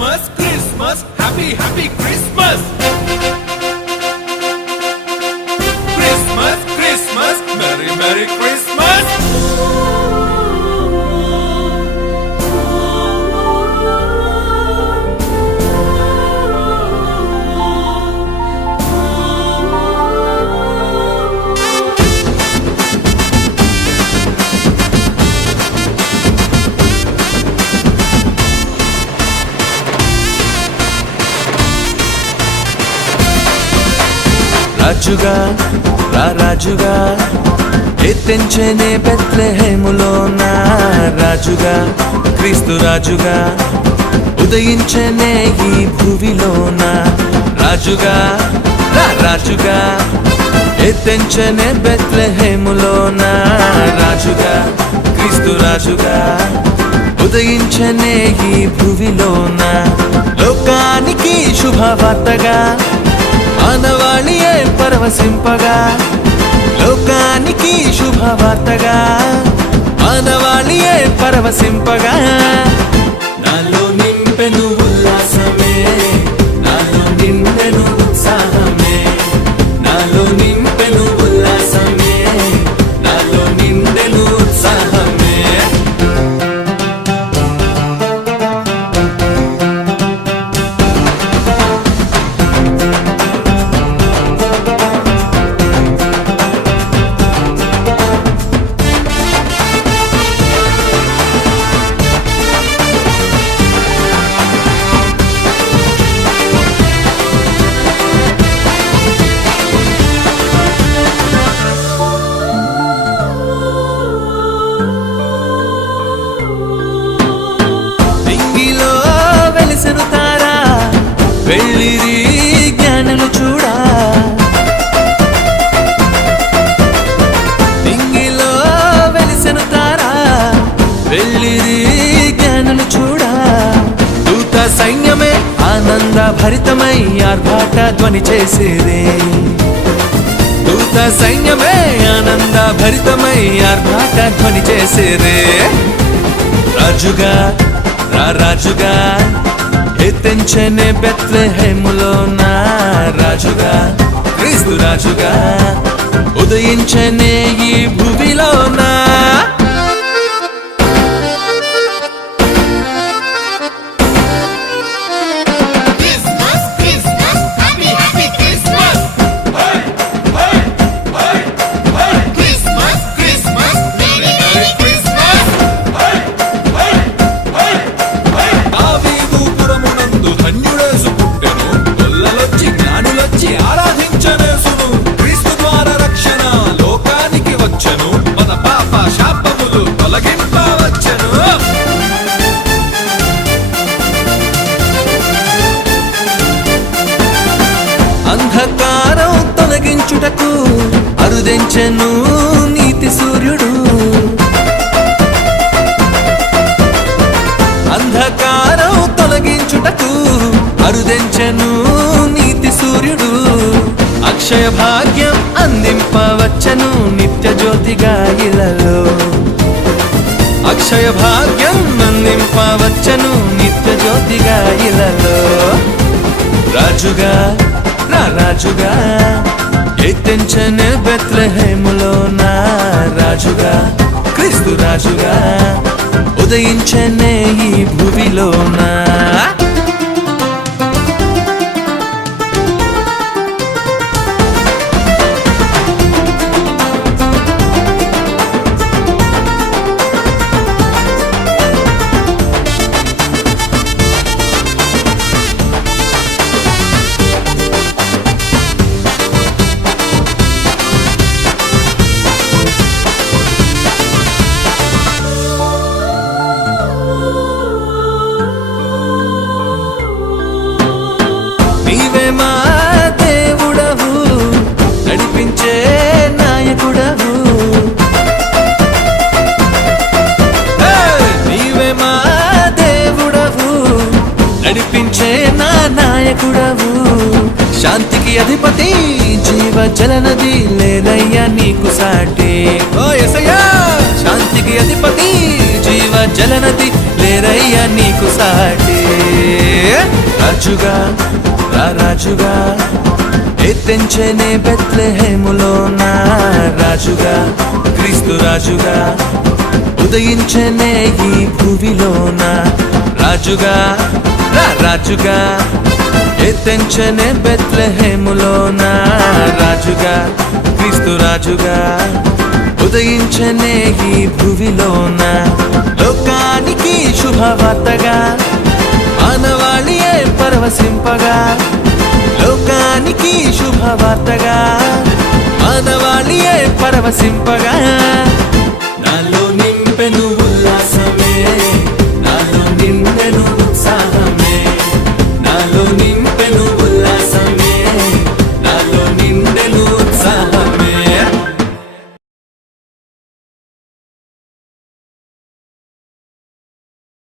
Christmas, Christmas, happy, happy Christmas. Christmas, Christmas, Merry, Merry Christmas. రాజుగా రాజుగా ఎత్తించనే బెత్లెహేములోన రాజుగా క్రీస్తు రాజుగా ఉదయించనే ఈ భూమిలోన రాజుగా రాజుగా ఎత్తించనే బెత్లెహేములోన రాజుగా క్రీస్తు రాజుగా ఉదయించనే ఈ భూమిలోన లోకానికి శుభవార్తగా మానవాళియే పరవశింపగా లోకానికి శుభవార్తగా మానవాళియే పరవశింపగా నాలో నింపెను ఉల్లాసమే నాలో నింపెను ఉత్సాహమే నాలో నింపెను ఉల్లాసమే నాలో నింపెను ఉత్సాహమే వెళ్ళిరి జ్ఞానులు చూడా నింగిలో వెలిసెను తారా వెళ్ళిరి జ్ఞానులు చూడా దూత సైన్యమే ఆనంద భరితమై ఆర్భాట ధ్వని చేసేదే దూత సైన్యమే ఆనంద భరితమై ఆర్భాట ధ్వని చేసేదే రాజుగా రాజుగా ఎత్తించనే బెత్లెహేములోన రాజుగా క్రీస్తు రాజుగా ఉదయించనే ఈ భూమిలోన అంధకారం తొలగించుటకు అరుదెంచెను నీతి సూర్యుడు అంధకారం తొలగించుటకు అరుదెంచెను నీతి సూర్యుడు అక్షయ భాగ్యం అందింపవచ్చను నిత్య జ్యోతిగా ఇలలో అక్షయ భాగ్యం అందింపవచ్చను నిత్య జ్యోతిగా ఇలలో రాజుగా రాజుగా ఎత్తించనే బెత్లెహేములోన రాజుగా క్రీస్తు రాజుగా ఉదయించనే ఈ భూమిలోన నీవే మా దేవుడవు నడిపించే నాయకుడవు నీవే మా దేవుడవు నడిపించే నా నాయకుడవు శాంతికి అధిపతి జీవ జలనది లేదయ్యా నీకు సాటి ఓ యేసయ్యా శాంతికి అధిపతి జీవ జలనది లేదయ్యా నీకు సాటి రాజుగా రాజుగా ఎత్తెంచెనే బెత్లెహేములోన రాజుగా క్రీస్తు రాజుగా ఉదయించెనే ఈ భూమిలోన రాజుగా రాజుగా ఎత్తెంచెనే బెత్లెహేములోన రాజుగా క్రీస్తు రాజుగా ఉదయించెనే ఈ భూమిలోన లోకానికి శుభవార్తగా మానవాళియే పరవశింపగా లోకానికి శుభవార్తగా మానవాళియే పరవశింపగా